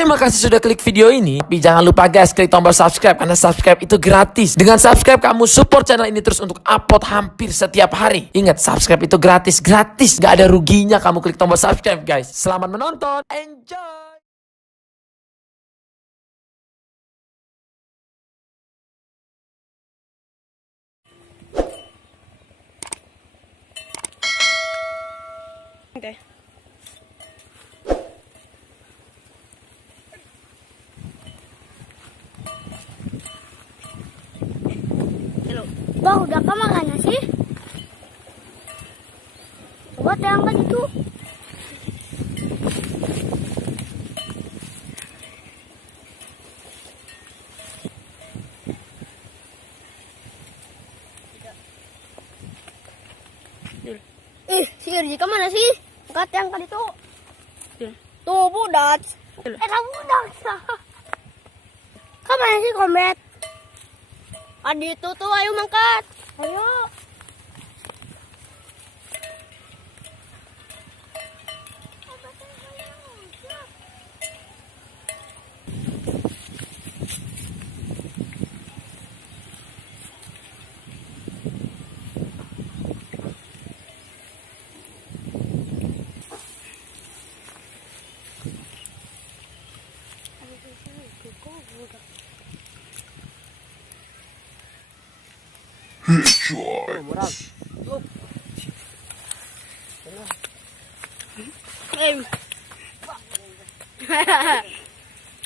Terima kasih sudah klik video ini. Tapi jangan lupa guys, klik tombol subscribe karena subscribe itu gratis. Dengan subscribe kamu support channel ini terus untuk upload hampir setiap hari. Ingat, subscribe itu gratis, gak ada ruginya kamu klik tombol subscribe guys. Selamat menonton, enjoy. Oke. Halo. Bang, udah ke mana sih? Coba angkat itu. Si Irji kemana sih? Angkat itu. Tuh budak. Kamu udah kemana sih, Komet? Adi itu tuh, ayo mangkat. Ayo.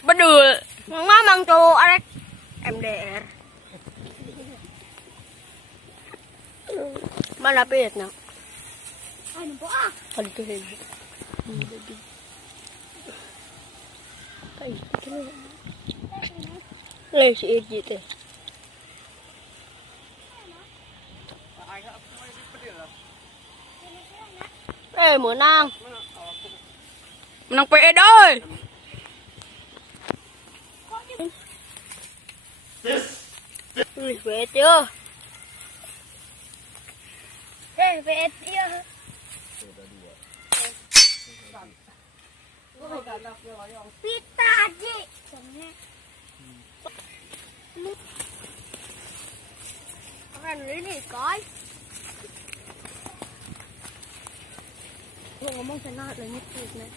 Bedul. Ngomong tuh arek MDR. Mana pitna? Ano po ah? Kali tuh lagi. Kayak si Irji teh. Menang. Menang PE doi. Wih, bet yo. Bet ya. Pita aja. Keren ini, guys. Ngomong sana langit na.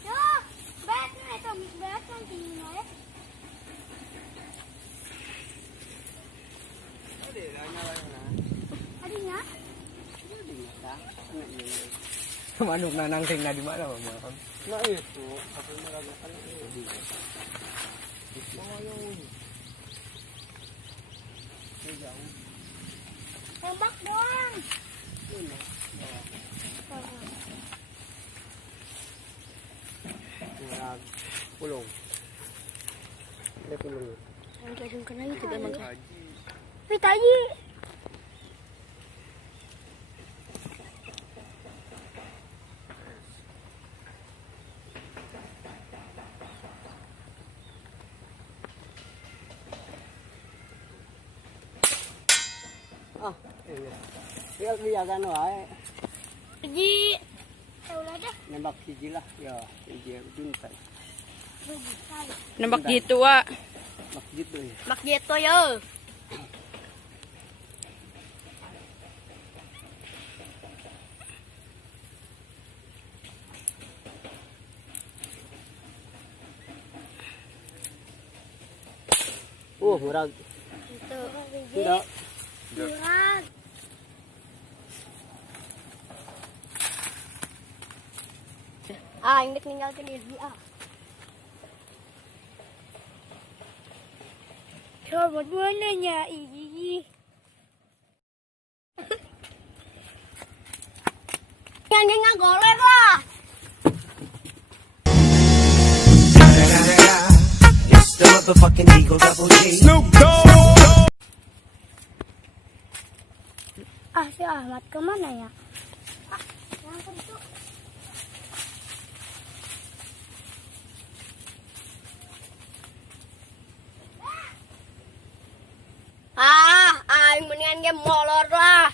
Yo, bet na ito, bet na tingin na eh. Adinya? Manuk nanang tinggal di mana, Bang? Nah itu, aku meragukan itu. Tembak doang. Pulung. Ada pulung. Ang gasong ka na yun, tiba magka. Wait, aja. Ah, iya. Dia kan wae. Irji. Udah dah. Nembak hiji lah, ya. Hiji juntai. Nembak gitu, wa. Mak gitu ya. Mak gitu, yo. Murag. Itu. Tidak. Murag. Indik ninggalkan Irji, Coba dua nanya, iji. Yang nggak goler lah. It's the motherfucking Eagle Double G. Si Ahmad kemana ya? Yang itu. Mendingan game molor lah.